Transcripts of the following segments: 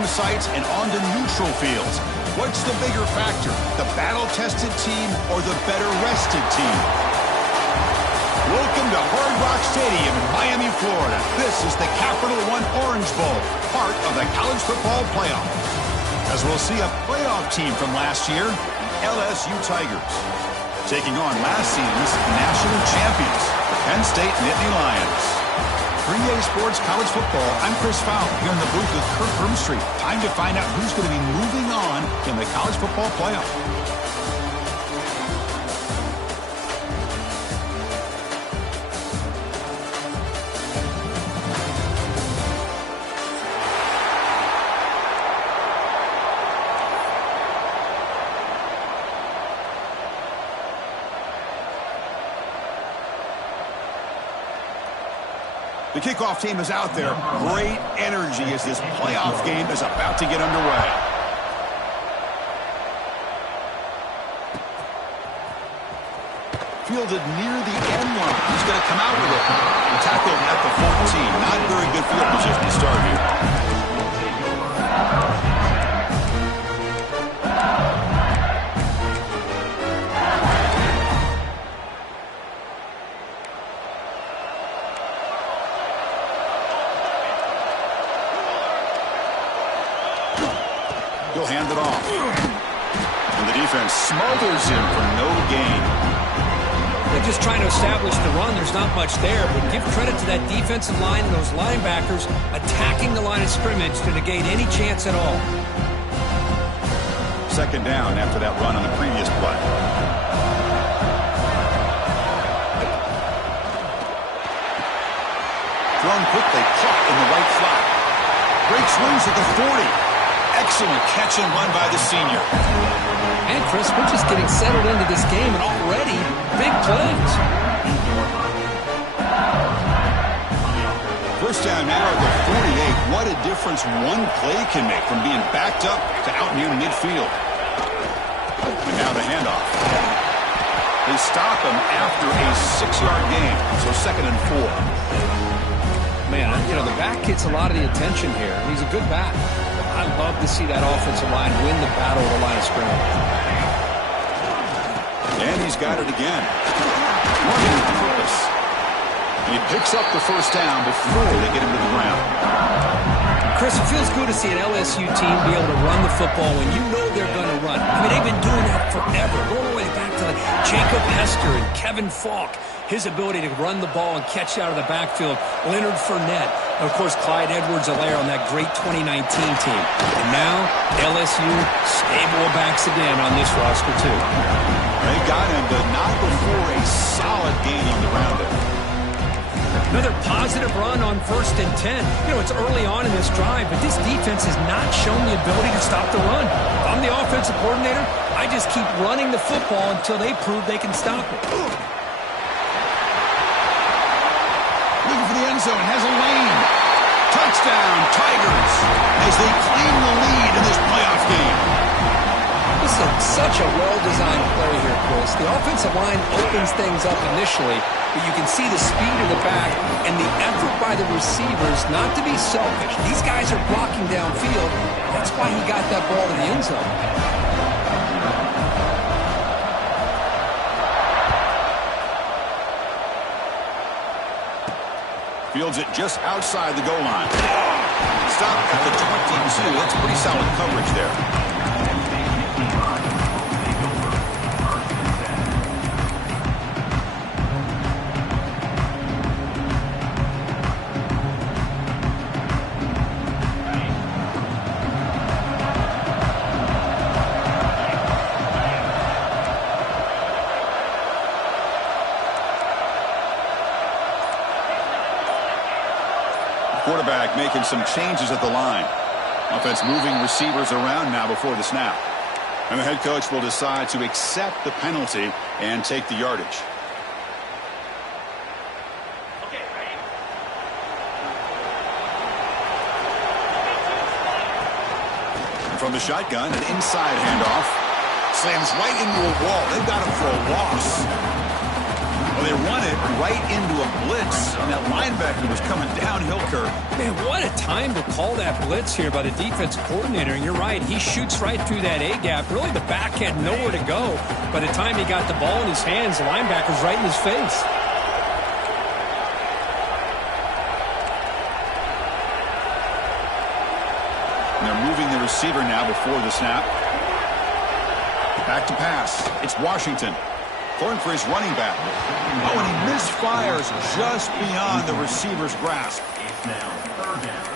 home sites and onto neutral fields. What's the bigger factor, the battle-tested team or the better-rested team? Welcome to Hard Rock Stadium in Miami, Florida. This is the Capital One Orange Bowl, part of the college football playoff. As we'll see a playoff team from last year, LSU Tigers, taking on last season's national champions, the Penn State Nittany Lions. For EA Sports College Football, I'm Chris Fowle here in the booth with Kirk Broomstreet. Time to find out who's going to be moving on in the college football playoff. The kickoff team is out there. Great energy as this playoff game is about to get underway. Fielded near the end line. He's going to come out with it. Tackled at the 14. Not very good field position to start here. He'll hand it off. And the defense smothers him for no gain. They're just trying to establish the run. There's not much there, but give credit to that defensive line and those linebackers attacking the line of scrimmage to negate any chance at all. Second down after that run on the previous play. Thrown quickly, caught in the right flat. Breaks loose at the 40. Excellent catch and run by the senior. And Chris, we're just getting settled into this game, and already big plays. First down now at the 48. What a difference one play can make from being backed up to out near midfield. And now the handoff. They stop him after a 6-yard gain, so 2nd and 4. Man, you know, the back gets a lot of the attention here. He's a good back. I love to see that offensive line win the battle of the line of scrimmage. And he's got it again. Running with purpose. And he picks up the first down before they get him to the ground. Chris, it feels good to see an LSU team be able to run the football when you know they're going to run. I mean, they've been doing that forever, going all the way back to Jacob Hester and Kevin Falk. His ability to run the ball and catch out of the backfield. Leonard Fournette. And, of course, Clyde Edwards-Helaire on that great 2019 team. And now, LSU stable backs again on this roster, too. They got him, but not before a solid gain on the ground there. Another positive run on 1st and 10. You know, it's early on in this drive, but this defense has not shown the ability to stop the run. If I'm the offensive coordinator, I just keep running the football until they prove they can stop it. Looking for the end zone, has a lane. Touchdown, Tigers, as they claim the lead in this playoff game. This is such a well-designed play here, Chris. The offensive line opens things up initially, but you can see the speed of the back and the effort by the receivers not to be selfish. These guys are blocking downfield. That's why he got that ball to the end zone. Fields it just outside the goal line. Stop at the 22. That's pretty solid coverage there. Quarterback making some changes at the line. Offense moving receivers around now before the snap. And the head coach will decide to accept the penalty and take the yardage. And from the shotgun, an inside handoff. Slams right into a wall. They've got him for a loss. Well, they run it right into a blitz, and that linebacker was coming downhill, Kirk. Man, what a time to call that blitz here by the defense coordinator. And you're right, he shoots right through that A-gap. Really, the back had nowhere to go. By the time he got the ball in his hands, the linebacker's right in his face. And they're moving the receiver now before the snap. Back to pass. It's Washington. Going for his running back. Oh, and he misfires just beyond the receiver's grasp. It's now third down.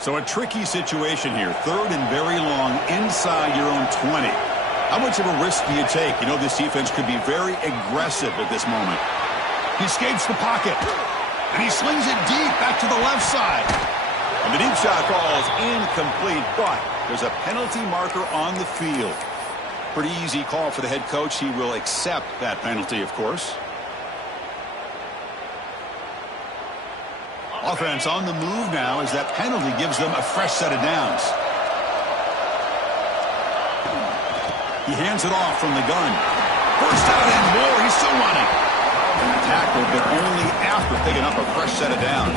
So a tricky situation here. Third and very long inside your own 20. How much of a risk do you take? You know, this defense could be very aggressive at this moment. He escapes the pocket. And he slings it deep back to the left side. And the deep shot call is incomplete, but there's a penalty marker on the field. Pretty easy call for the head coach. He will accept that penalty, of course. Offense on the move now as that penalty gives them a fresh set of downs. He hands it off from the gun. First down and more. He's still running. Tackle, but only after picking up a fresh set of downs.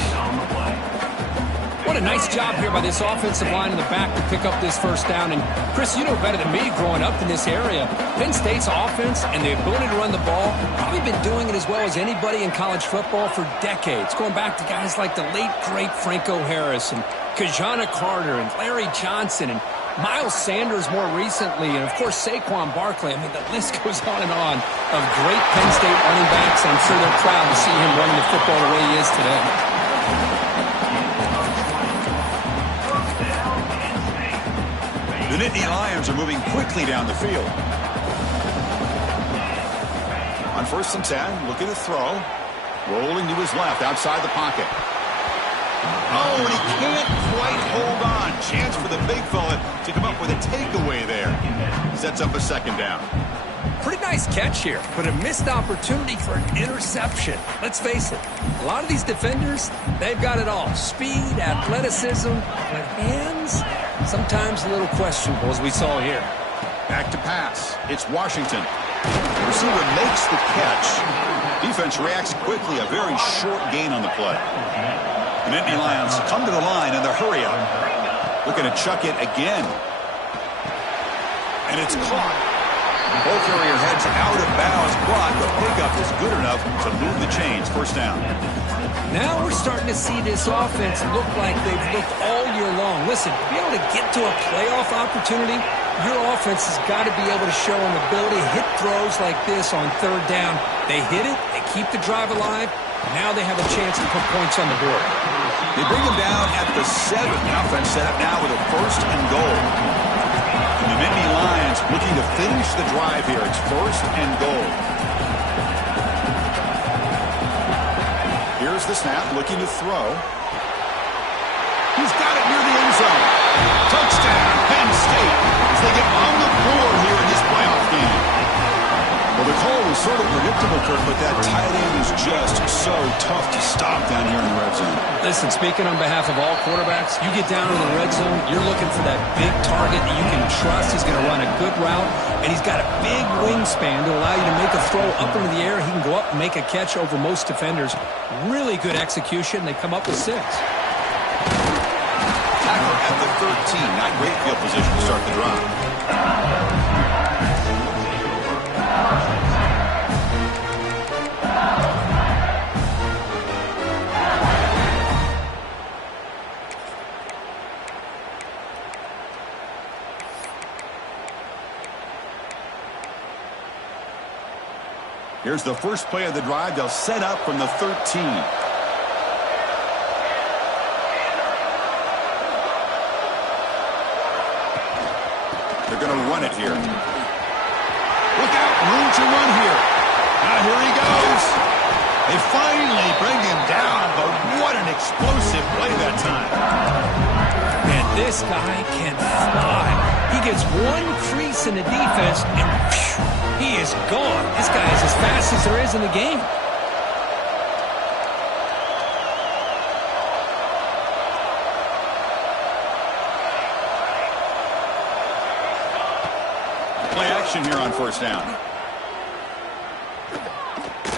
What a nice job here by this offensive line in the back to pick up this first down. And, Chris, you know better than me growing up in this area. Penn State's offense and the ability to run the ball probably been doing it as well as anybody in college football for decades. Going back to guys like the late, great Franco Harris and Kajana Carter and Larry Johnson and Miles Sanders more recently. And, of course, Saquon Barkley. I mean, the list goes on of great Penn State running backs. And I'm sure they're proud to see him running the football the way he is today. The Nittany Lions are moving quickly down the field. On 1st and 10, looking to throw. Rolling to his left, outside the pocket. Oh, and he can't quite hold on. Chance for the big fella to come up with a takeaway there. Sets up a second down. Pretty nice catch here, but a missed opportunity for an interception. Let's face it, a lot of these defenders, they've got it all. Speed, athleticism, but hands, sometimes a little questionable, as we saw here. Back to pass. It's Washington. The receiver makes the catch. Defense reacts quickly. A very short gain on the play. The Nittany Lions come to the line in the hurry up. Looking to chuck it again. And it's caught. Ball carrier heads out of bounds, but the pickup is good enough to move the chains. First down. Now we're starting to see this offense look like they've looked all year long. Listen, to be able to get to a playoff opportunity, your offense has got to be able to show an ability to hit throws like this on third down. They hit it, they keep the drive alive, and now they have a chance to put points on the board. They bring him down at the 7. Offense set up now with a 1st and goal. And the Nittany Lions looking to finish the drive here. It's 1st and goal. Here's the snap, looking to throw. He's got it near the end zone. Touchdown, Penn State, as they get on the board here in this playoff game. Well, the call was sort of predictable, Kirk, but that tight end is just so tough to stop down here in the red zone. Listen, speaking on behalf of all quarterbacks, you get down in the red zone, you're looking for that big target that you can trust. He's going to run a good route, and he's got a big wingspan to allow you to make a throw up into the air. He can go up and make a catch over most defenders. Really good execution. They come up with 6. Tackle at the 13. Not great field position to start the drive. Here's the first play of the drive. They'll set up from the 13. They're going to run it here. Look out, room to run here. Now here he goes. They finally bring him down, but what an explosive play that time. Man, this guy can fly. He gets one crease in the defense, and phew, he is gone. This guy is as fast as there is in the game. Play action here on first down.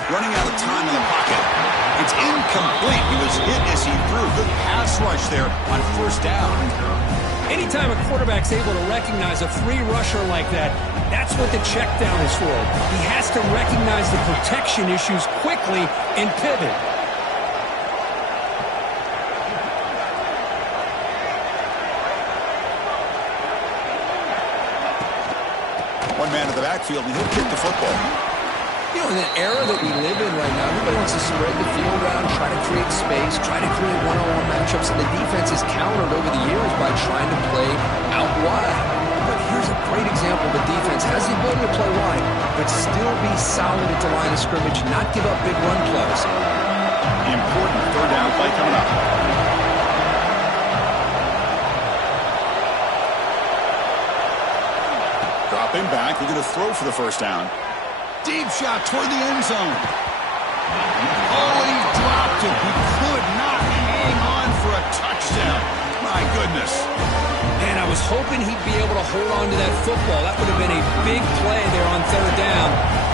Running out of time in the pocket. It's incomplete. He was hit as he threw. Good pass rush there on first down. Anytime a quarterback's able to recognize a free rusher like that, that's what the check down is for. He has to recognize the protection issues quickly and pivot. One man to the backfield, and he'll kick the football. You know, in the era that we live in right now, everybody wants to spread the field around, try to create space, try to create one-on-one matchups, and the defense is countered over the years by trying to play out wide. But here's a great example. The defense has the ability to play wide, but still be solid at the line of scrimmage, not give up big run plays. Important third down play coming up. Dropping back, they're going to throw for the first down. Deep shot toward the end zone. Oh, and he dropped it. He could not hang on for a touchdown. My goodness. Man, I was hoping he'd be able to hold on to that football. That would have been a big play there on third down.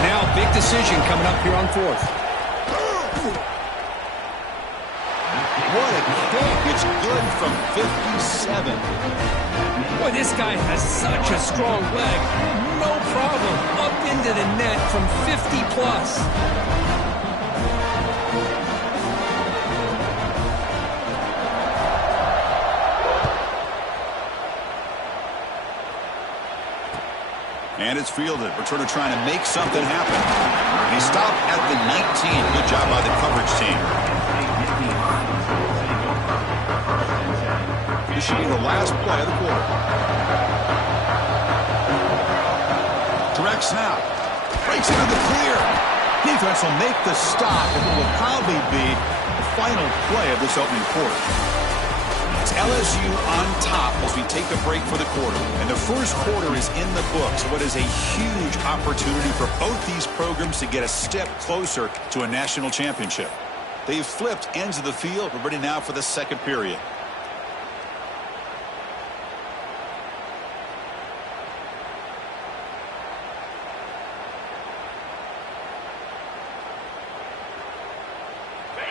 Now, big decision coming up here on fourth. What a kick. It's good from 57. Boy, this guy has such a strong leg. No problem. Up into the net from 50 plus. And it's fielded. Returner trying to make something happen. He stopped at the 19. Good job by the coverage team. This should be the last play of the quarter. Direct snap. Breaks into the clear. Defense will make the stop, and it will probably be the final play of this opening quarter. It's LSU on top as we take a break for the quarter. And the first quarter is in the books. What is a huge opportunity for both these programs to get a step closer to a national championship. They've flipped ends of the field. We're ready now for the second period.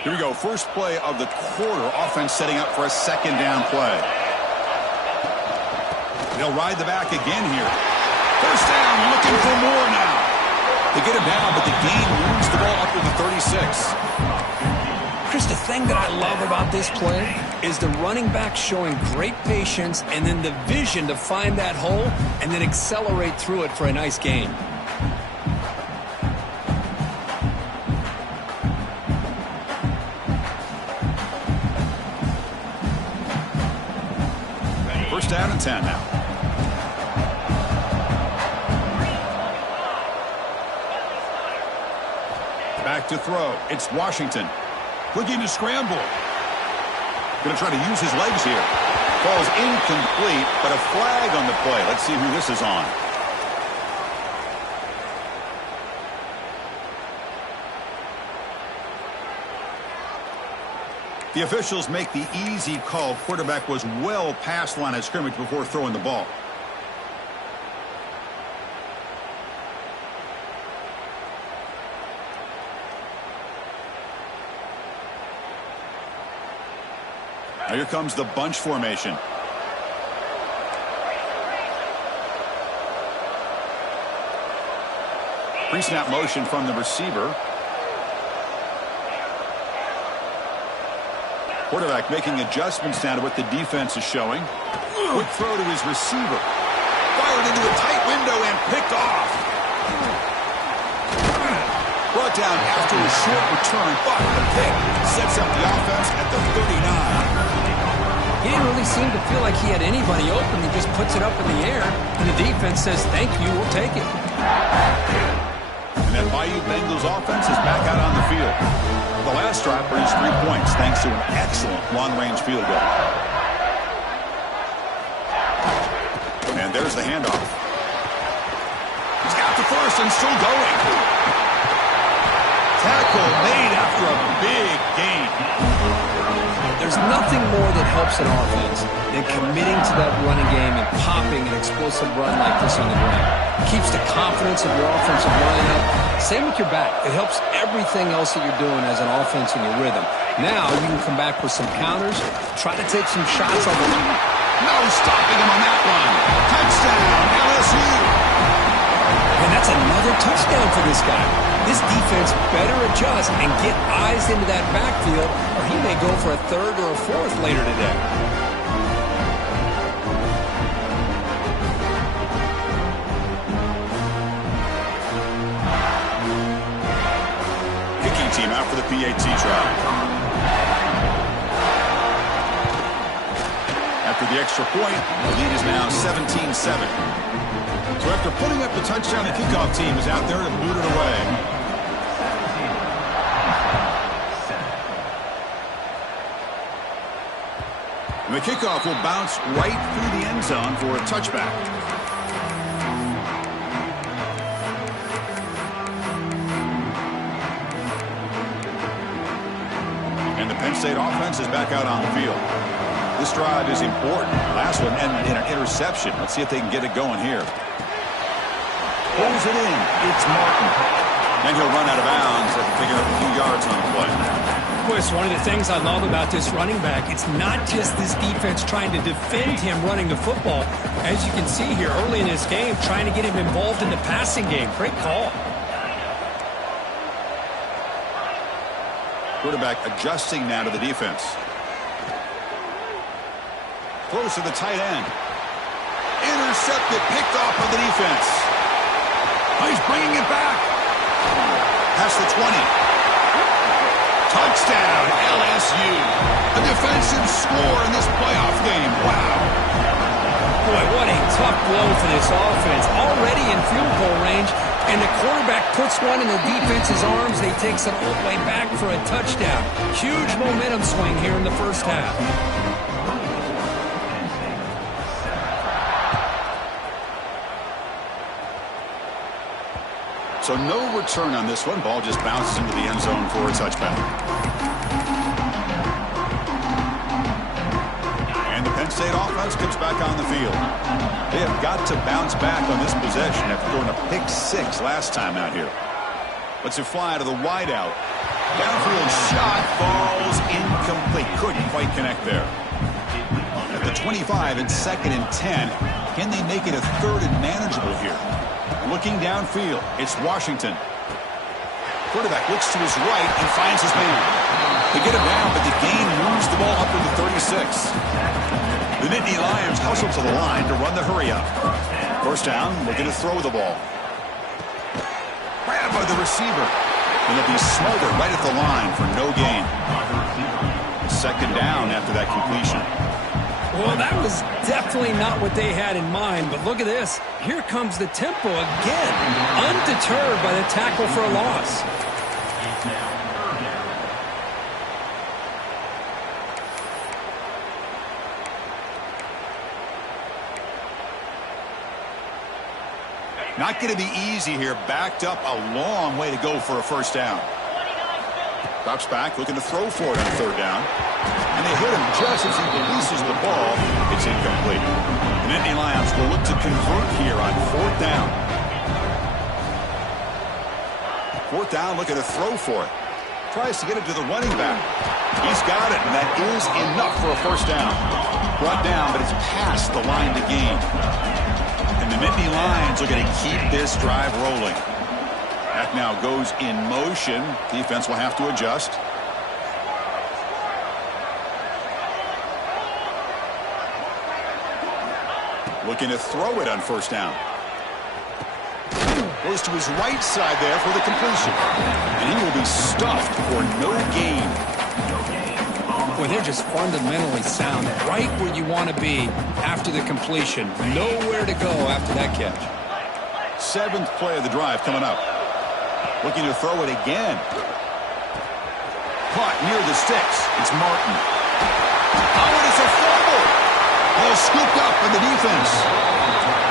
Here we go. First play of the quarter. Offense setting up for a second down play. They'll ride the back again here. First down, looking for more now. They get him down, but the gain moves the ball up to the 36. Chris, the thing that I love about this play is the running back showing great patience and then the vision to find that hole and then accelerate through it for a nice gain. First down and 10 now. Back to throw. It's Washington. Looking to scramble. Going to try to use his legs here. Falls incomplete, but a flag on the play. Let's see who this is on. The officials make the easy call. Quarterback was well past the line of scrimmage before throwing the ball. Now here comes the bunch formation. Pre-snap motion from the receiver. Quarterback making adjustments now to what the defense is showing. Quick throw to his receiver. Fired into a tight window and picked off. Brought down after a short return, but the pick sets up the offense at the 39. He didn't really seem to feel like he had anybody open. He just puts it up in the air, and the defense says, thank you, we'll take it. And that Bayou Bengals offense is back out on the field. The last drive produced 3 points thanks to an excellent long-range field goal. And There's the handoff. He's got the first and still going. Tackle made after a big gain. There's nothing more that helps an offense than committing to that running game and popping an explosive run like this on the ground. It keeps the confidence of your offensive line up. Same with your back. It helps everything else that you're doing as an offense in your rhythm. Now you can come back with some counters, try to take some shots on the line. No stopping him on that one. Touchdown, LSU. And that's another touchdown for this guy. This defense better adjust and get eyes into that backfield, or he may go for a third or a fourth later today. Kicking team out for the PAT try. After the extra point, the lead is now 17-7. So after putting up the touchdown, the kickoff team is out there to boot it away. And the kickoff will bounce right through the end zone for a touchback. And the Penn State offense is back out on the field. This drive is important. Last one ended in an interception. Let's see if they can get it going here. Pulls it in. It's Martin. And he'll run out of bounds after picking up a few yards on the play. Chris, one of the things I love about this running back, it's not just this defense trying to defend him running the football. As you can see here early in this game, trying to get him involved in the passing game. Great call. Quarterback adjusting now to the defense. Close to the tight end. Intercepted, picked off by the defense. Oh, he's bringing it back. Past the 20. Touchdown, LSU. A defensive score in this playoff game. Wow. Boy, what a tough blow for this offense. Already in field goal range, and the quarterback puts one in the defense's arms. They takes it all the way back for a touchdown. Huge momentum swing here in the first half. So no return on this one. Ball just bounces into the end zone for a touchback. And the Penn State offense comes back on the field. They have got to bounce back on this possession after throwing a pick six last time out here. Lets it fly to the wideout. Downfield shot falls incomplete. Couldn't quite connect there. At the 25 and 2nd and 10, can they make it a 3rd and manageable here? Looking downfield, it's Washington. Quarterback looks to his right and finds his man. They get him down, but the gain moves the ball up to the 36. The Nittany Lions hustle to the line to run the hurry-up. First down, looking to throw the ball. Grabbed by the receiver. And they'll be smothered right at the line for no gain. Second down after that completion. Well, that was definitely not what they had in mind, but look at this. Here comes the tempo again, undeterred by the tackle for a loss. Not going to be easy here. Backed up a long way to go for a first down. Drops back, looking to throw for it on 3rd down. And they hit him just as he releases the ball. It's incomplete. The Nittany Lions will look to convert here on 4th down. 4th down, looking to throw for it. Tries to get it to the running back. He's got it, and that is enough for a first down. Brought down, but it's past the line to gain. And the Nittany Lions are going to keep this drive rolling. That now goes in motion. Defense will have to adjust. Looking to throw it on first down. Goes to his right side there for the completion. And he will be stuffed for no gain. Boy, they're just fundamentally sound, right where you want to be after the completion. Nowhere to go after that catch. 7th play of the drive coming up. Looking to throw it again. Caught near the sticks. It's Martin. Oh, and it's a fumble. Ball scooped up by the defense.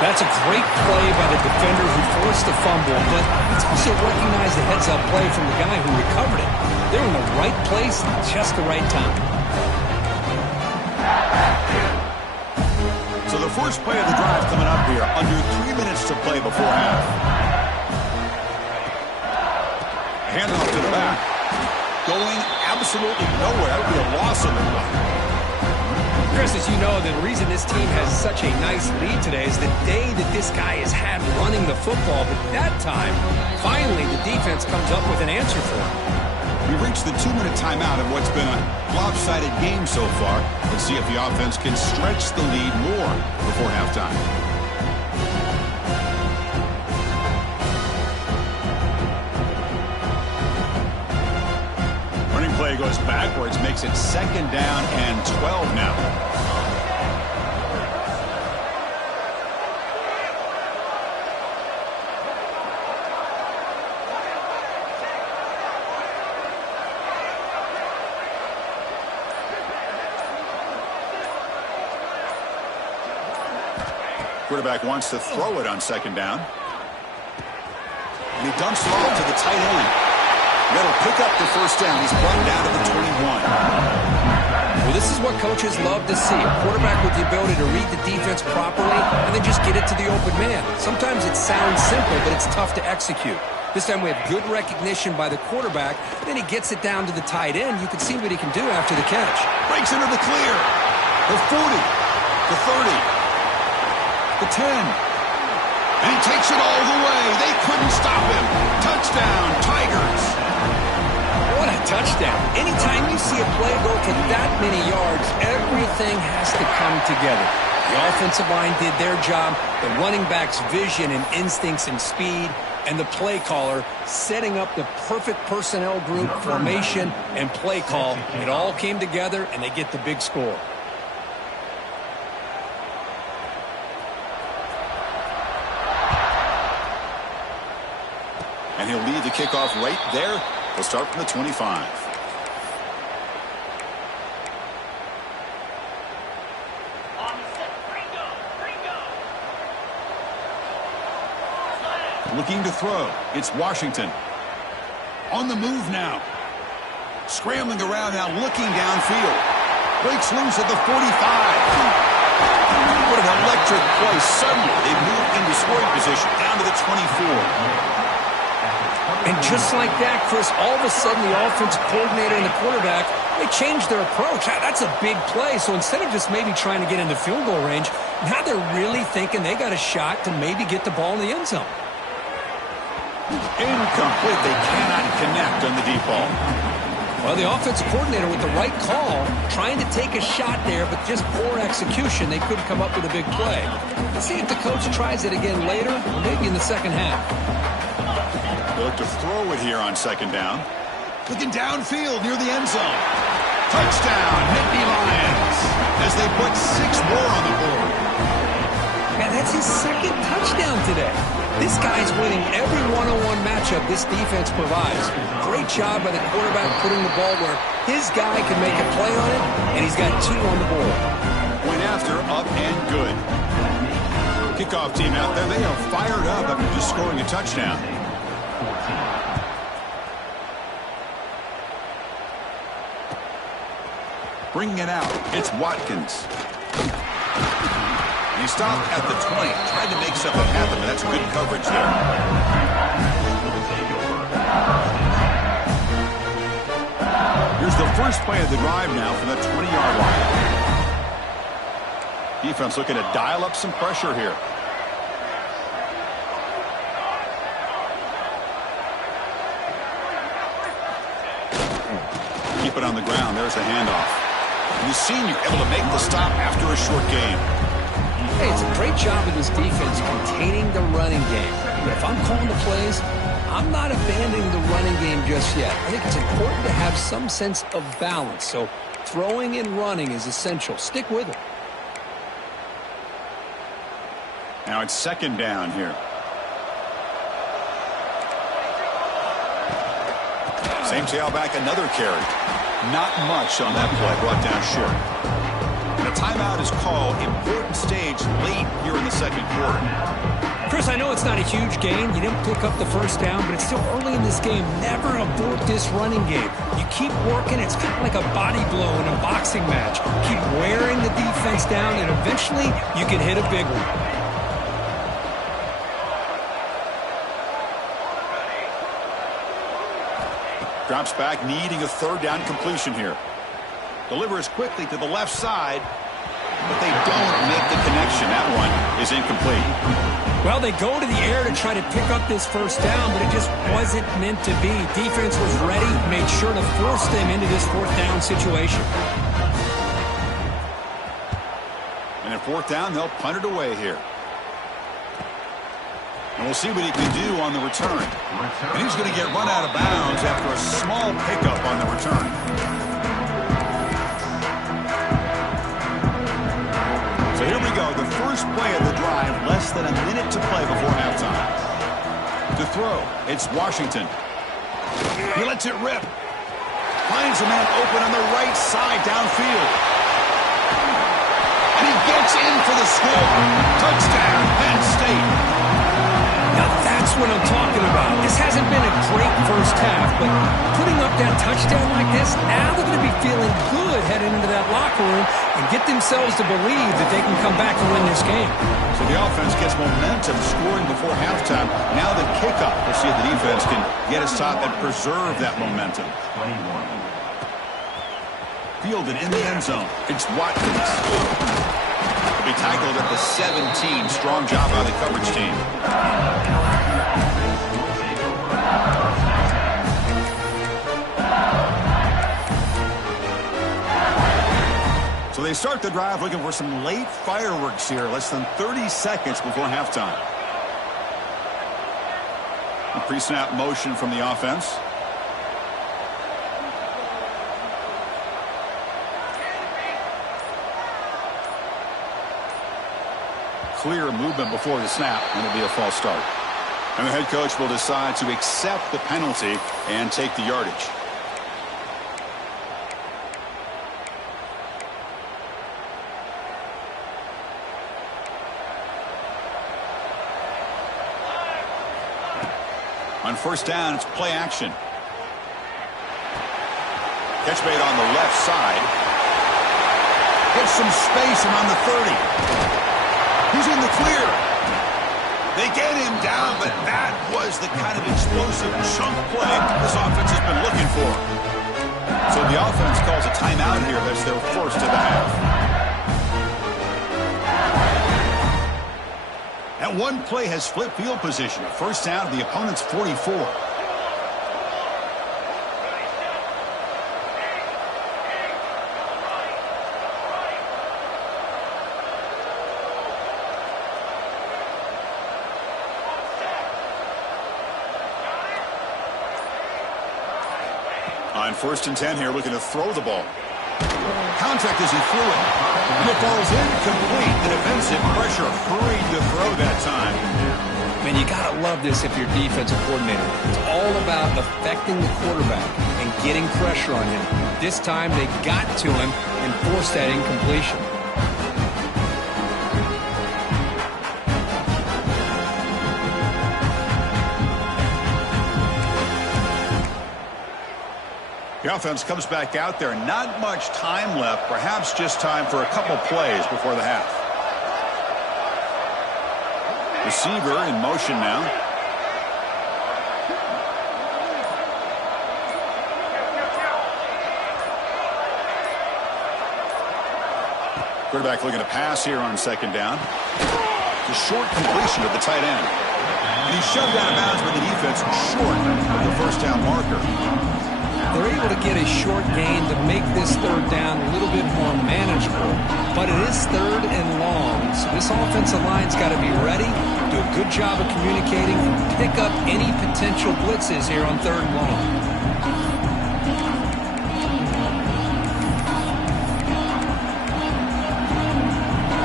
That's a great play by the defender who forced the fumble, but it's also recognized the heads-up play from the guy who recovered it. They're in the right place at just the right time. So the first play of the drive coming up here, under 3 minutes to play before half. Handoff to the back. Going absolutely nowhere. That would be a loss on the play. Chris, as you know, the reason this team has such a nice lead today is the day that this guy has had running the football. But that time, finally, the defense comes up with an answer for him. We've reached the 2-minute timeout of what's been a lopsided game so far. Let's see if the offense can stretch the lead more before halftime. Running play goes backwards, makes it 2nd down and 12 now. Quarterback wants to throw it on 2nd down. And he dumps it off to the tight end. That'll pick up the 1st down. He's brought down to the 21. Well, this is what coaches love to see. A quarterback with the ability to read the defense properly and then just get it to the open man. Sometimes it sounds simple, but it's tough to execute. This time we have good recognition by the quarterback, and then he gets it down to the tight end. You can see what he can do after the catch. Breaks into the clear. The 40. The 30. The 10. And he takes it all the way. They couldn't stop him. Touchdown, Tigers. What a touchdown. Anytime you see a play go for that many yards, everything has to come together. The offensive line did their job, the running back's vision and instincts and speed, and the play caller setting up the perfect personnel group, formation, and play call. It all came together, and they get the big score. And he'll lead the kickoff right there. He'll start from the 25. Looking to throw. It's Washington. On the move now. Scrambling around now, looking downfield. Breaks loose at the 45. What an electric play. Suddenly, they move into scoring position down to the 24. And just like that, Chris, all of a sudden the offensive coordinator and the quarterback, they changed their approach. That's a big play. So instead of just maybe trying to get into field goal range, now they're really thinking they got a shot to maybe get the ball in the end zone. Incomplete. They cannot connect on the deep ball. Well, the offensive coordinator with the right call, trying to take a shot there, but just poor execution. They couldn't come up with a big play. Let's see if the coach tries it again later, or maybe in the second half. They'll look to throw it here on 2nd down. Looking downfield near the end zone. Touchdown, Nittany Lions, as they put 6 more on the board. And that's his 2nd touchdown today. This guy's winning every one-on-one matchup this defense provides. Great job by the quarterback putting the ball where his guy can make a play on it, and he's got 2 on the board. Went after, up and good. Kickoff team out there, they are fired up after just scoring a touchdown. Bringing it out, it's Watkins. And he stopped at the 20, tried to make something happen, but that's good coverage there. Here's the first play of the drive now from the 20-yard line. Defense looking to dial up some pressure here. Keep it on the ground. There's the handoff. And the senior able to make the stop after a short game. Hey, it's a great job of this defense containing the running game. But if I'm calling the plays, I'm not abandoning the running game just yet. I think it's important to have some sense of balance. So throwing and running is essential. Stick with it. Now it's 2nd down here. Same tailback, another carry. Not much on that play, brought down short. And a timeout is called. Important stage late here in the second quarter. Chris, I know it's not a huge gain. You didn't pick up the first down, but it's still early in this game. Never abort this running game. You keep working. It's kind of like a body blow in a boxing match. Keep wearing the defense down, and eventually you can hit a big one. Drops back, needing a third down completion here. Delivers quickly to the left side, but they don't make the connection. That one is incomplete. Well, they go to the air to try to pick up this first down, but it just wasn't meant to be. Defense was ready, made sure to force them into this fourth down situation. And at fourth down, they'll punt it away here. And we'll see what he can do on the return. And he's going to get run out of bounds after a small pickup on the return. So here we go, the first play of the drive, less than a minute to play before halftime. To throw, it's Washington. He lets it rip. Finds a man open on the right side downfield. And he gets in for the score. Touchdown, Penn State. Now that's what I'm talking about. This hasn't been a great first half, but putting up that touchdown like this, now they're going to be feeling good heading into that locker room and get themselves to believe that they can come back and win this game. So the offense gets momentum, scoring before halftime. Now the kickoff. We'll see if the defense can get a stop and preserve that momentum. Fielded in the end zone. It's Watkins. Be tackled at the 17. Strong job by the coverage team. So they start the drive looking for some late fireworks here. Less than 30 seconds before halftime. A pre-snap motion from the offense. Clear movement before the snap, and it'll be a false start. And the head coach will decide to accept the penalty and take the yardage. On first down, it's play action. Catch made on the left side. Gets some space around the 30. He's in the clear. They get him down, but that was the kind of explosive chunk play this offense has been looking for. So the offense calls a timeout here. That's their first of the half. And one play has flipped field position. First down to the opponent's 44. On first and 10 here, looking to throw the ball. Contact as he threw it. And it falls incomplete. The defensive pressure hurried to throw that time. Man, you got to love this if you're defensive coordinator. It's all about affecting the quarterback and getting pressure on him. This time they got to him and forced that incompletion. The offense comes back out there. Not much time left. Perhaps just time for a couple plays before the half. Receiver in motion now. Quarterback looking to pass here on second down. The short completion of the tight end. And he's shoved out of bounds by the defense short of the first down marker. They're able to get a short gain to make this third down a little bit more manageable. But it is third and long, so this offensive line's got to be ready, do a good job of communicating, and pick up any potential blitzes here on third and long.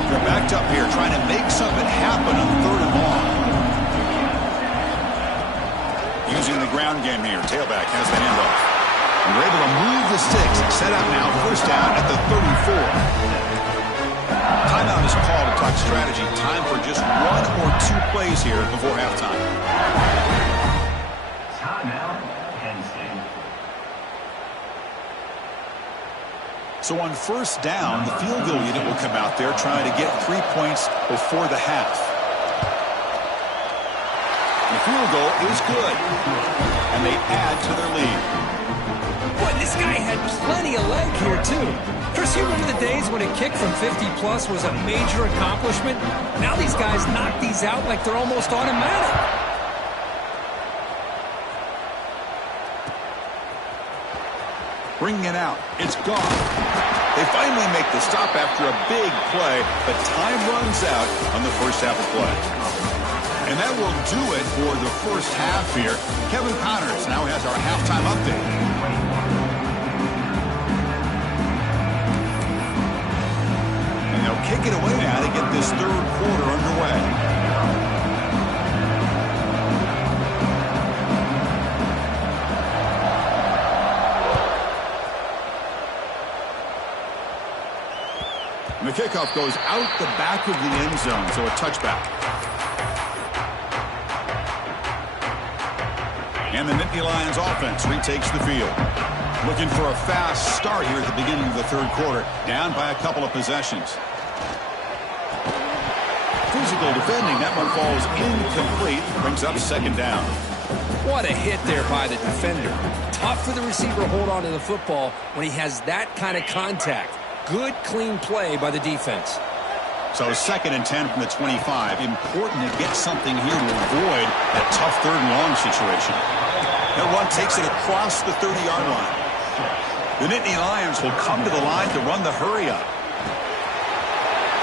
They're backed up here trying to make something happen on third and long. Using the ground game here. Tailback has the handoff. And they're able to move the sticks. Set up now, first down at the 34. just call to talk strategy. Time for just 1 or 2 plays here before halftime. Timeout, Penn State. So on first down, the field goal unit will come out there trying to get 3 points before the half. The field goal is good, and they add to their lead. Boy, this guy had plenty of leg here, too. Chris, you remember the days when a kick from 50-plus was a major accomplishment? Now these guys knock these out like they're almost automatic. Bringing it out. It's gone. They finally make the stop after a big play, but time runs out on the first half of play. And that will do it for the first half here. Kevin Connors now has our halftime update. And they'll kick it away now to get this third quarter underway. And the kickoff goes out the back of the end zone, so a touchback. And the Nittany Lions offense retakes the field. Looking for a fast start here at the beginning of the third quarter. Down by a couple of possessions. Physical defending. That one falls incomplete. Brings up second down. What a hit there by the defender. Tough for the receiver to hold on to the football when he has that kind of contact. Good, clean play by the defense. So 2nd and 10 from the 25. Important to get something here to avoid that tough third and long situation. That one takes it across the 30-yard line. The Nittany Lions will come to the line to run the hurry up.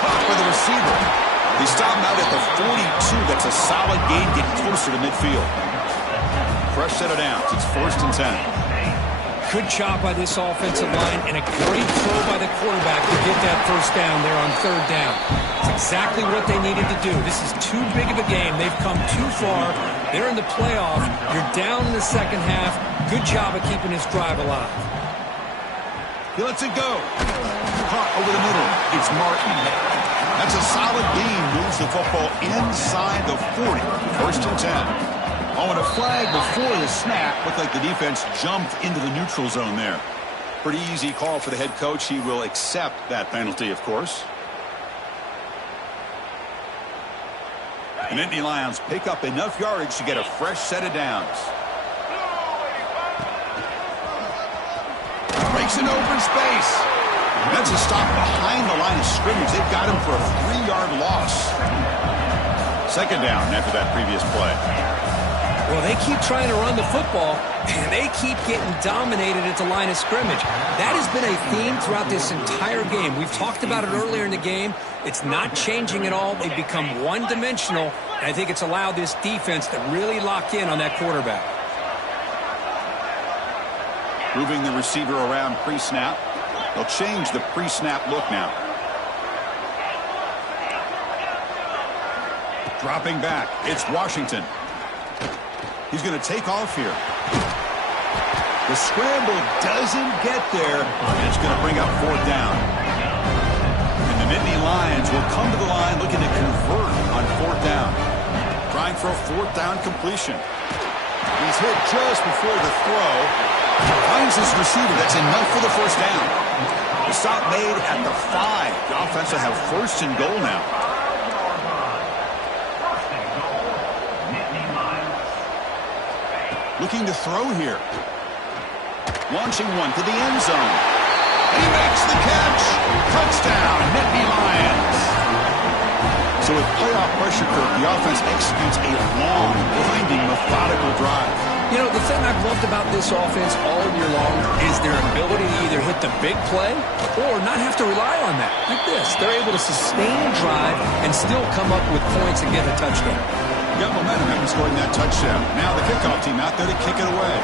Caught by the receiver. They stop him out at the 42. That's a solid gain, getting closer to midfield. Fresh set of downs. It's 1st and 10. Good job by this offensive line and a great throw by the quarterback to get that first down there on 3rd down. It's exactly what they needed to do. This is too big of a game. They've come too far. They're in the playoff. You're down in the second half. Good job of keeping this drive alive. He lets it go. Caught over the middle. It's Martin. That's a solid gain. Moves the football inside the 40. 1st and 10. Oh, and a flag before the snap. Looked like the defense jumped into the neutral zone there. Pretty easy call for the head coach. He will accept that penalty, of course. The Nittany Lions pick up enough yardage to get a fresh set of downs. Breaks an open space. That's a stop behind the line of scrimmage. They've got him for a 3-yard loss. 2nd down after that previous play. Well, they keep trying to run the football, and they keep getting dominated at the line of scrimmage. That has been a theme throughout this entire game. We've talked about it earlier in the game. It's not changing at all. They've become one-dimensional, and I think it's allowed this defense to really lock in on that quarterback. Moving the receiver around pre-snap. They'll change the pre-snap look now. Dropping back. It's Washington. He's going to take off here. The scramble doesn't get there, and it's going to bring up 4th down. And the Nittany Lions will come to the line looking to convert on 4th down. Trying for a 4th down completion. He's hit just before the throw. Finds his receiver. That's enough for the first down. The stop made at the 5. The offense will have 1st and goal now. Looking to throw here. Launching one to the end zone. He makes the catch. Touchdown, Nittany Lions. So with playoff pressure, Kirk, the offense executes a long, winding, methodical drive. You know, the thing I've loved about this offense all year long is their ability to either hit the big play or not have to rely on that. Like this. They're able to sustain a drive and still come up with points and get a touchdown. Got momentum after scoring that touchdown. Now the kickoff team out there to kick it away.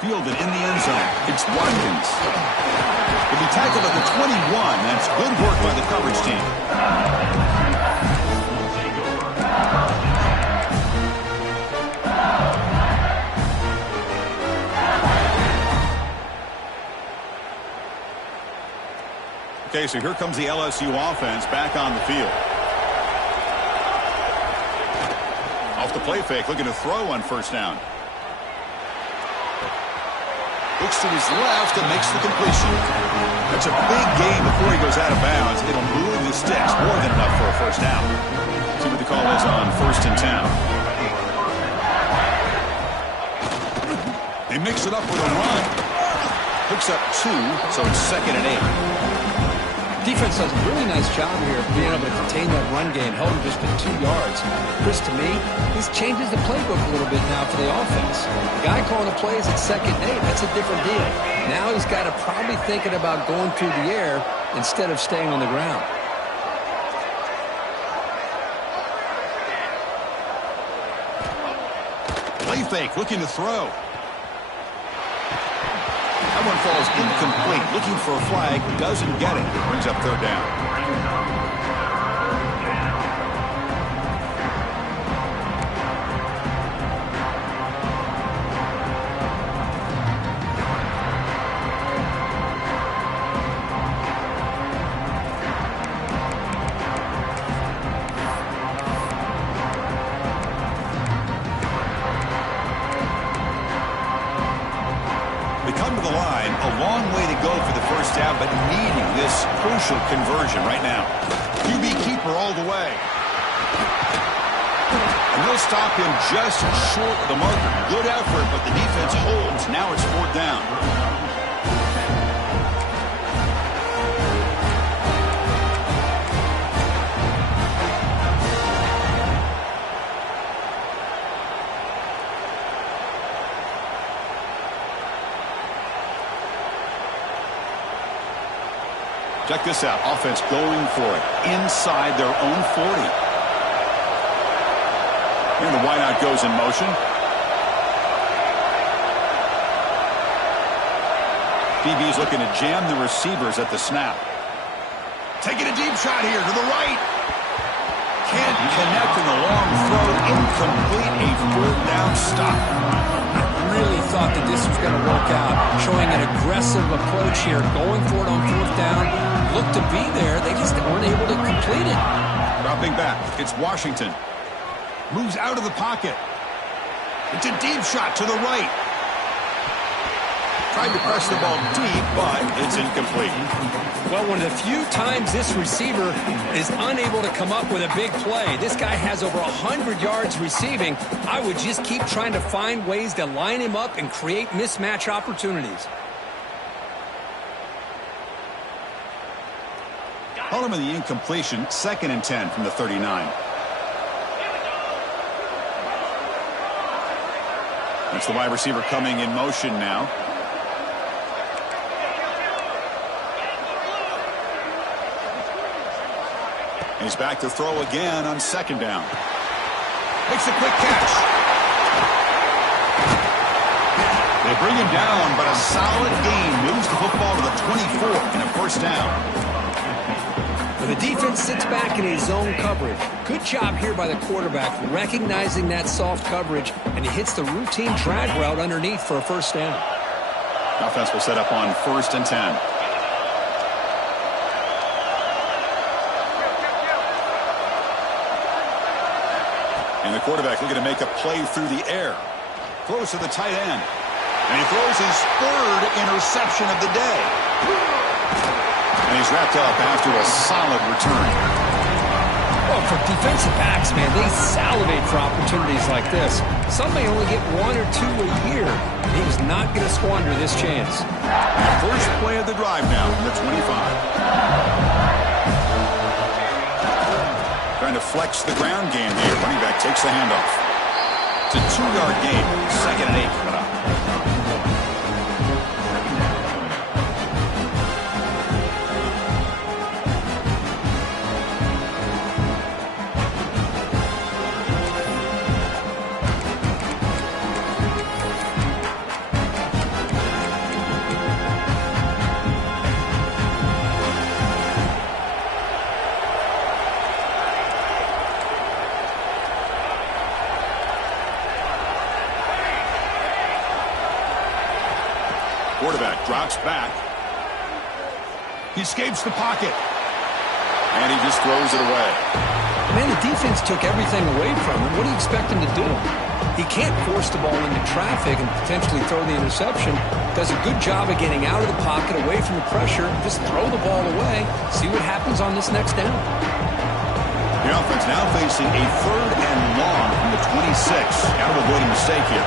Fielded in the end zone. It's Watkins. He'll be tackled at the 21. That's good work by the coverage team. Okay, so here comes the LSU offense back on the field. Off the play fake, looking to throw on first down. Looks to his left and makes the completion. That's a big gain before he goes out of bounds. It'll move the sticks, more than enough for a first down. See what the call is on 1st and 10. They mix it up with a run. Picks up 2, so it's 2nd and 8. Defense does a really nice job here of being able to contain that run game, held him just to 2 yards. Chris, to me, this changes the playbook a little bit now for the offense. The guy calling the plays at 2nd and 8, that's a different deal. Now he's got to probably thinking about going through the air instead of staying on the ground. Play fake, looking to throw. That one falls incomplete. Looking for a flag, doesn't get it. Brings up 3rd down. But needing this crucial conversion right now. QB keeper all the way. And they'll stop him just short of the marker. Good effort, but the defense holds. Now it's 4th down. Check this out. Offense going for it inside their own 40. And the wideout goes in motion. DB's looking to jam the receivers at the snap. Taking a deep shot here to the right. Can't connect in the long throw. Incomplete. A 4th down stop. Really thought that this was going to work out, showing an aggressive approach here, going for it on 4th down. Looked to be there, they just weren't able to complete it. Dropping back, it's Washington. Moves out of the pocket. It's a deep shot to the right. Tried to press the ball deep, but it's incomplete. Well, one of the few times this receiver is unable to come up with a big play. This guy has over 100 yards receiving. I would just keep trying to find ways to line him up and create mismatch opportunities. Call him in the incompletion, 2nd and 10 from the 39. That's the wide receiver coming in motion now. He's back to throw again on 2nd down. Makes a quick catch. They bring him down, but a solid gain moves the football to the 24 and a 1st down. Well, the defense sits back in a zone coverage. Good job here by the quarterback, recognizing that soft coverage, and he hits the routine drag route underneath for a 1st down. Offense will set up on 1st and 10. And the quarterback looking to make a play through the air. Throws to the tight end. And he throws his 3rd interception of the day. And he's wrapped up after a solid return. Well, for defensive backs, man, they salivate for opportunities like this. Some may only get 1 or 2 a year. And he was not going to squander this chance. First play of the drive now from the 25. Trying to flex the ground game here. Running back takes the handoff. It's a 2-yard gain. 2nd and 8 coming up. Quarterback drops back. He escapes the pocket. And he just throws it away. Man, the defense took everything away from him. What do you expect him to do? He can't force the ball into traffic and potentially throw the interception. Does a good job of getting out of the pocket, away from the pressure. Just throw the ball away. See what happens on this next down. The offense now facing a 3rd and long from the 26. Got to avoid a mistake here.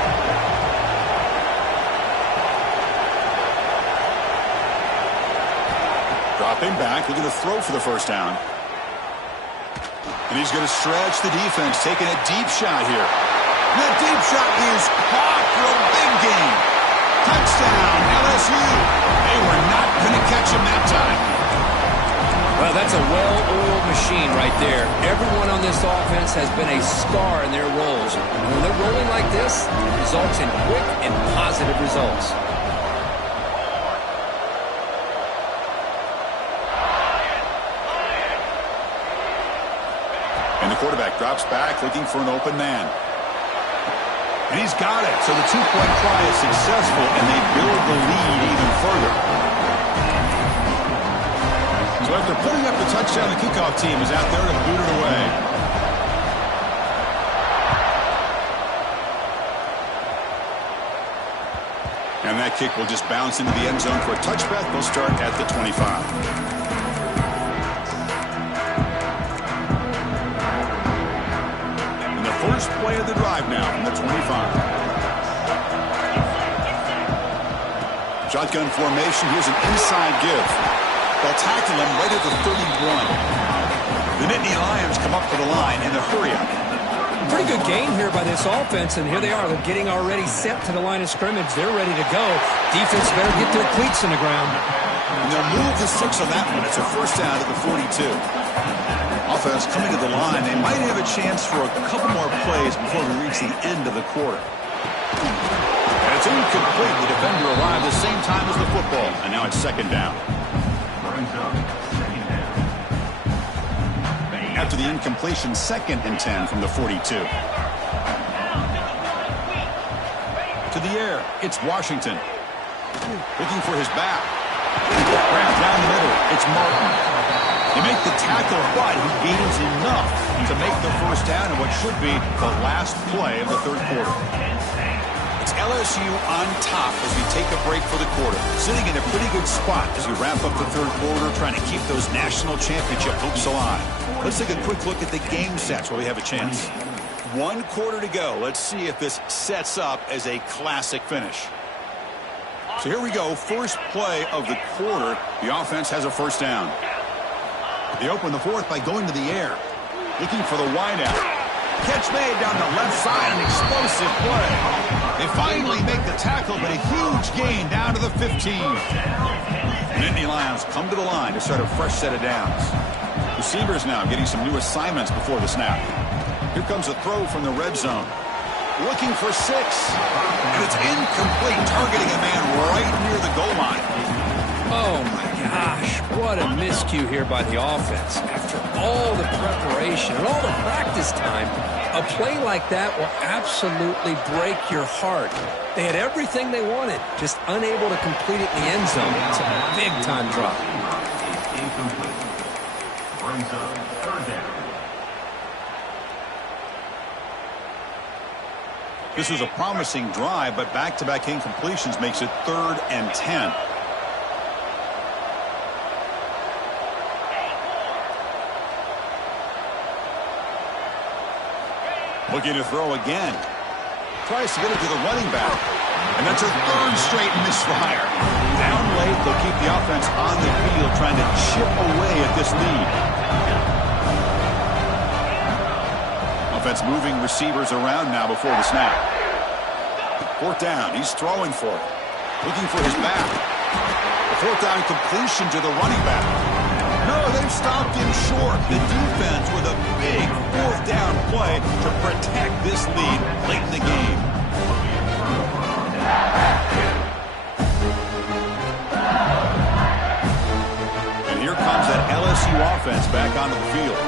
Dropping back, looking to throw for the first down. And he's going to stretch the defense, taking a deep shot here. The deep shot is caught for a big gain. Touchdown, LSU. They were not going to catch him that time. Well, that's a well-oiled machine right there. Everyone on this offense has been a star in their roles. And when they're rolling like this, it results in quick and positive results. And the quarterback drops back, looking for an open man. And he's got it. So the 2-point try is successful, and they build the lead even further. So after putting up the touchdown, the kickoff team is out there to boot it away. And that kick will just bounce into the end zone for a touchback. They'll start at the 25. First play of the drive now from the 25. Shotgun formation. Here's an inside give. They'll tackle him right at the 31. The Nittany Lions come up to the line in a hurry-up. Pretty good game here by this offense, and here they are. They're getting already set to the line of scrimmage. They're ready to go. Defense better get their cleats in the ground. And they'll move the 6 on that one. It's a first down at the 42. Offense coming to the line. They might have a chance for a couple more plays before we reach the end of the quarter. And it's incomplete. The defender arrived the same time as the football. And now it's 2nd down. After the incompletion, 2nd and 10 from the 42. To the air. It's Washington. Looking for his back. Wrapped down the middle. It's Martin. They make the tackle, but he gains enough to make the first down in what should be the last play of the 3rd quarter. It's LSU on top as we take a break for the quarter. Sitting in a pretty good spot as we wrap up the 3rd quarter, trying to keep those national championship hopes alive. Let's take a quick look at the game sets where we have a chance. 1 quarter to go. Let's see if this sets up as a classic finish. So here we go. First play of the quarter. The offense has a first down. They open the 4th by going to the air. Looking for the wideout. Catch made down the left side. An explosive play. They finally make the tackle, but a huge gain down to the 15. The Nittany Lions come to the line to start a fresh set of downs. Receivers now getting some new assignments before the snap. Here comes a throw from the red zone. Looking for 6. And it's incomplete, targeting a man right near the goal line. Oh, my gosh. What a miscue here by the offense. After all the preparation and all the practice time, a play like that will absolutely break your heart. They had everything they wanted, just unable to complete it in the end zone. It's a big-time drop. Incomplete. Brings up 3rd down. This was a promising drive, but back-to-back incompletions makes it 3rd and 10. Looking to throw again. Tries to get it to the running back. And that's a 3rd straight misfire. Down late, they'll keep the offense on the field trying to chip away at this lead. Offense moving receivers around now before the snap. 4th down. He's throwing for it. Looking for his back. The 4th down completion to the running back. No, they've stopped him short. The defense with a big 4th down play to protect this lead late in the game. And here comes that LSU offense back onto the field.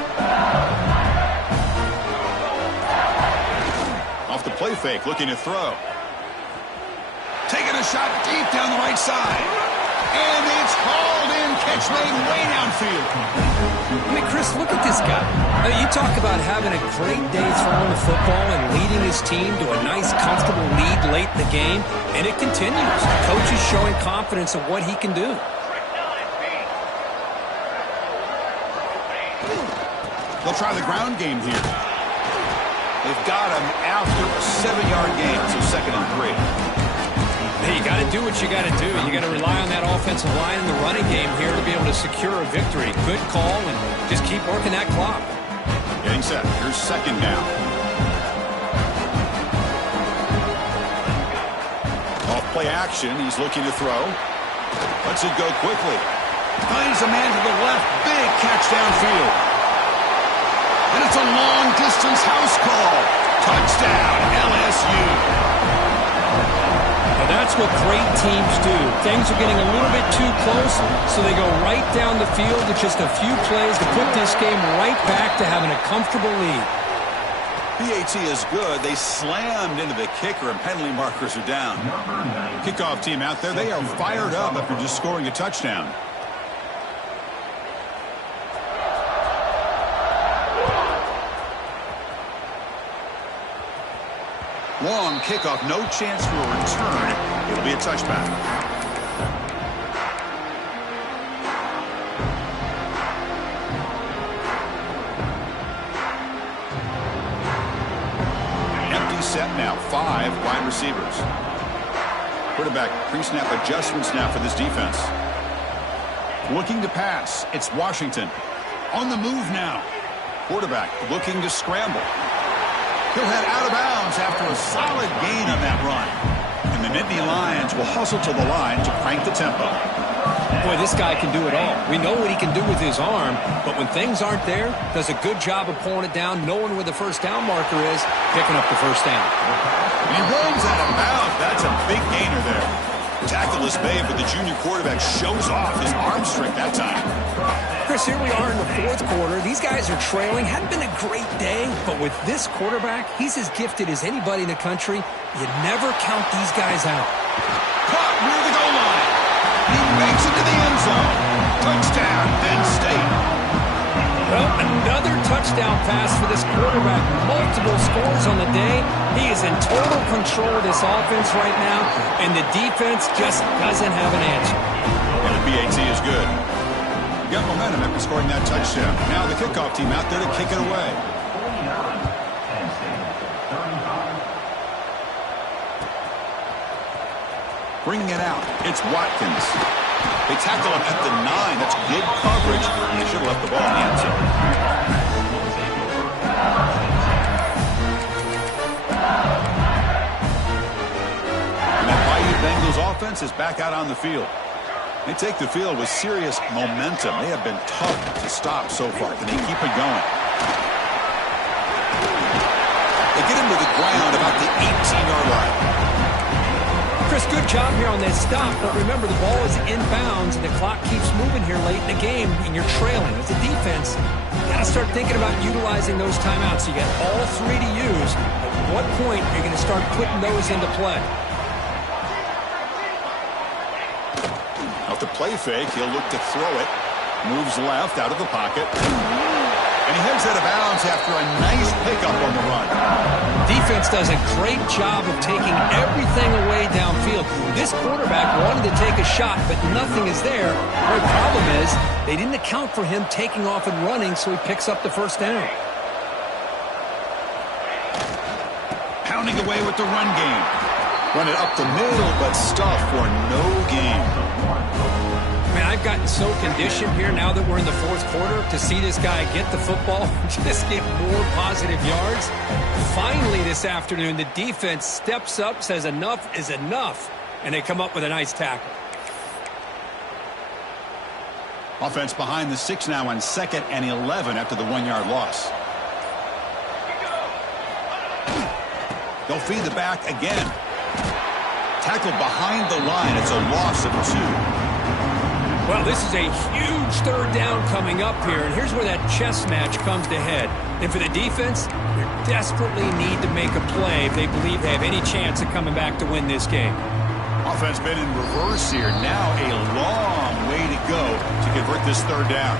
Off the play fake, looking to throw. Taking a shot deep down the right side. And it's hauled in. Catch made way downfield. I mean, Chris, look at this guy. I mean, you talk about having a great day throwing the football and leading his team to a nice, comfortable lead late in the game, and it continues. The coach is showing confidence of what he can do. They'll try the ground game here. They've got him after a 7-yard gain, so 2nd and 3. Hey, you got to do what you got to do. You got to rely on that offensive line in the running game here to be able to secure a victory. Good call, and just keep working that clock. Getting set. Here's 2nd down. Off play action. He's looking to throw. Lets it go quickly. Finds a man to the left. Big catch downfield. And it's a long-distance house call. Touchdown, LSU. Now that's what great teams do. Things are getting a little bit too close, so they go right down the field with just a few plays to put this game right back to having a comfortable lead. PAT is good. They slammed into the kicker, and penalty markers are down. Kickoff team out there, they are fired up after just scoring a touchdown. Long kickoff, no chance for a return. It'll be a touchback. Empty set now, 5 wide receivers. Quarterback pre-snap adjustments now for this defense. Looking to pass, it's Washington. On the move now. Quarterback looking to scramble. He'll head out of bounds after a solid gain on that run. And the Nittany Lions will hustle to the line to crank the tempo. Boy, this guy can do it all. We know what he can do with his arm, but when things aren't there, does a good job of pulling it down, knowing where the first down marker is, picking up the first down. And he runs out of bounds. That's a big gainer there. Tackle is made, but the junior quarterback shows off his arm strength that time. Chris, here we are in the 4th quarter. These guys are trailing. Hadn't been a great day, but with this quarterback, he's as gifted as anybody in the country. You never count these guys out. Caught near the goal line. He makes it to the end zone. Touchdown, Penn State. Well, another touchdown pass for this quarterback. Multiple scores on the day. He is in total control of this offense right now, and the defense just doesn't have an answer. And the PAT is good. Got momentum after scoring that touchdown. Now the kickoff team out there to kick it away. Bringing it out, it's Watkins. They tackle him at the 9. That's good coverage. They should have left the ball in the end zone. And that Bayou Bengals offense is back out on the field. They take the field with serious momentum. They have been tough to stop so far. Can they keep it going? They get him to the ground about the 18-yard line. Chris, good job here on that stop, but remember the ball is inbounds and the clock keeps moving here late in the game and you're trailing. As a defense, you got to start thinking about utilizing those timeouts. You got all 3 to use. At what point are you going to start putting those into play? Off the play fake, he'll look to throw it. Moves left out of the pocket. And he heads out of bounds after a nice pickup on the run. Defense does a great job of taking everything away downfield. This quarterback wanted to take a shot, but nothing is there. The problem is they didn't account for him taking off and running, so he picks up the first down. Pounding away with the run game. Run it up the middle, but stuff for no gain. Man, I've gotten so conditioned here now that we're in the 4th quarter to see this guy get the football, just get more positive yards. Finally this afternoon, the defense steps up, says enough is enough, and they come up with a nice tackle. Offense behind the 6 now on 2nd and 11 after the 1-yard loss. They'll feed the back again. Tackle behind the line. It's a loss of 2. Well, this is a huge 3rd down coming up here, and here's where that chess match comes to head. And for the defense, they desperately need to make a play if they believe they have any chance of coming back to win this game. Offense been in reverse here. Now a long way to go to convert this third down.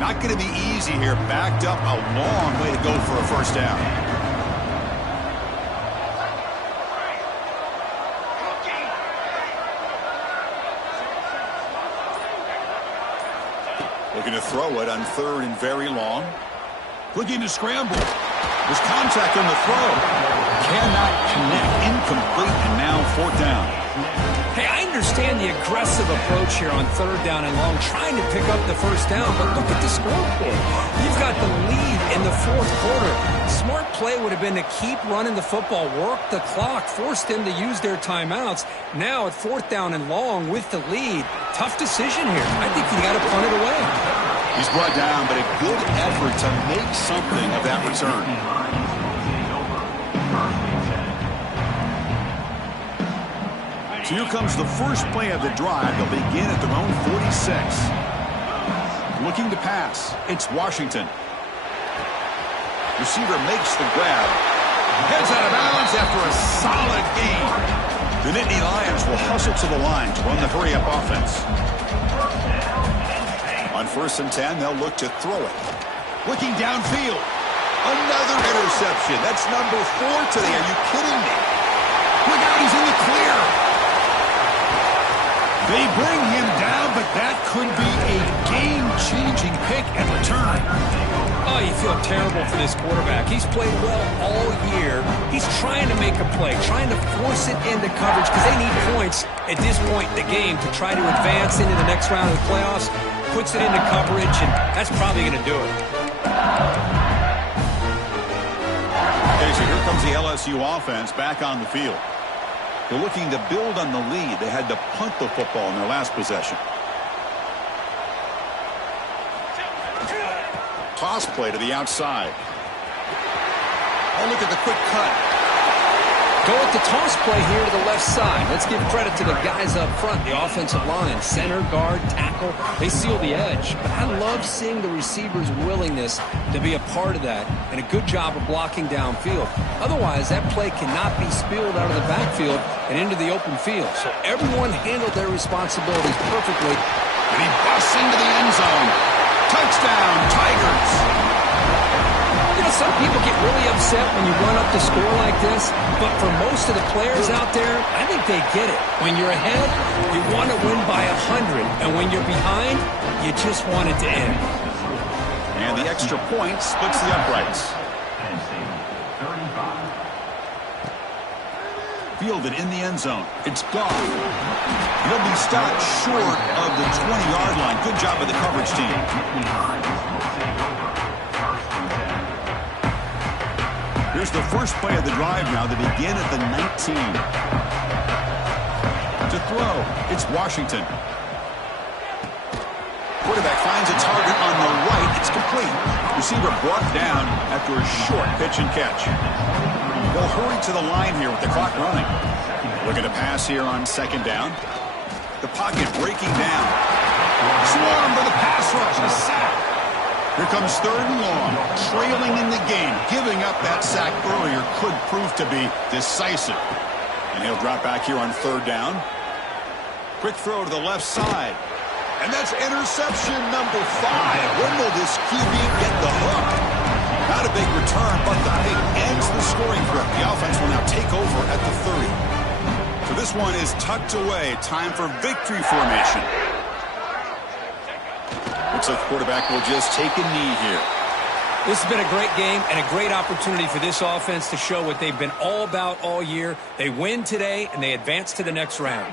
Not going to be easy here. Backed up a long way to go for a first down. Looking to throw it on third and very long. Looking to scramble. There's contact on the throw. Cannot connect. Incomplete, and now fourth down. Hey, I understand the aggressive approach here on third down and long, trying to pick up the first down, but look at the scoreboard. You've got the lead in the fourth quarter. Smart play would have been to keep running the football, work the clock, force them to use their timeouts. Now at fourth down and long with the lead, tough decision here. I think you got to punt it away. He's brought down, but a good effort to make something of that return. So here comes the first play of the drive. They'll begin at their own 46. Looking to pass. It's Washington. Receiver makes the grab. Heads out of bounds after a solid gain. The Nittany Lions will hustle to the line to run the hurry-up offense. On 1st and 10, they'll look to throw it. Looking downfield. Another interception. That's number 4 today. Are you kidding me? Look out, he's in the clear. They bring him down, but that could be a game-changing pick and return. Oh, you feel terrible for this quarterback. He's played well all year. He's trying to make a play, trying to force it into coverage because they need points at this point in the game to try to advance into the next round of the playoffs. Puts it into coverage, and that's probably going to do it. Okay, so here comes the LSU offense back on the field. They're looking to build on the lead. They had to punt the football in their last possession. Toss play to the outside. Oh, look at the quick cut. Go with the toss play here to the left side. Let's give credit to the guys up front, the offensive line, center, guard, tackle. They seal the edge. But I love seeing the receiver's willingness to be a part of that and a good job of blocking downfield. Otherwise, that play cannot be spilled out of the backfield and into the open field. So everyone handled their responsibilities perfectly. And he busts into the end zone. Touchdown, Tigers. You know, some people get really upset when you run up the score like this, but for most of the players out there, I think they get it. When you're ahead, you want to win by 100, and when you're behind, you just want it to end. And the extra point splits the uprights. Fielded in the end zone. It's Goff. He'll be stopped short of the 20-yard line. Good job of the coverage team. Here's the first play of the drive now. They begin at the 19. To throw, it's Washington. Quarterback finds a target on the right. It's complete. Receiver brought down after a short pitch and catch. They'll hurry to the line here with the clock running. Looking to pass here on 2nd down. The pocket breaking down. Swarm for the pass rush. A sack. Here comes 3rd and long. Trailing in the game. Giving up that sack earlier could prove to be decisive. And he'll drop back here on 3rd down. Quick throw to the left side. And that's interception number 5. When will this QB get the hook? Not a big return, but the pick ends the scoring threat. The offense will now take over at the 30. So this one is tucked away. Time for victory formation. Looks like the quarterback will just take a knee here. This has been a great game and a great opportunity for this offense to show what they've been all about all year. They win today, and they advance to the next round.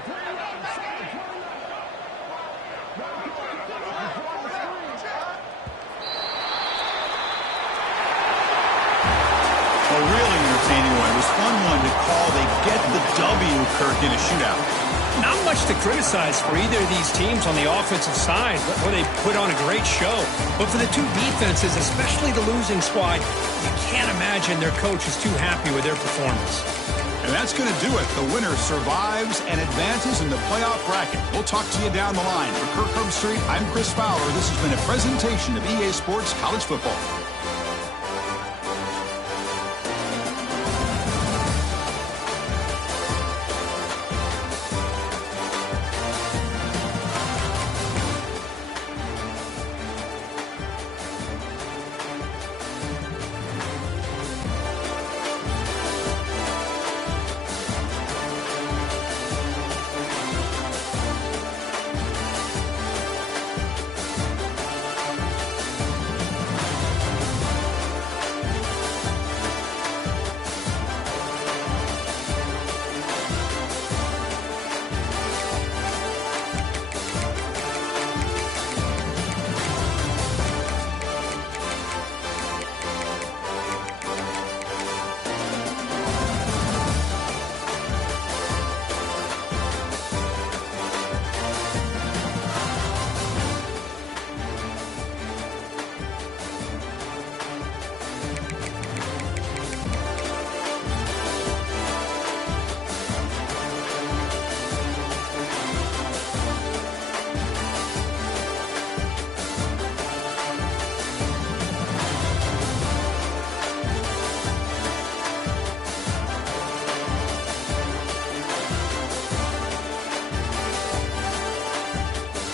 A really entertaining one. It was fun one to call. They get the W, Kirk, in a shootout. Not much to criticize for either of these teams on the offensive side, where they put on a great show. But for the two defenses, especially the losing squad, you can't imagine their coach is too happy with their performance. And that's going to do it. The winner survives and advances in the playoff bracket. We'll talk to you down the line. For Kirk Herbstreit, I'm Chris Fowler. This has been a presentation of EA Sports College Football.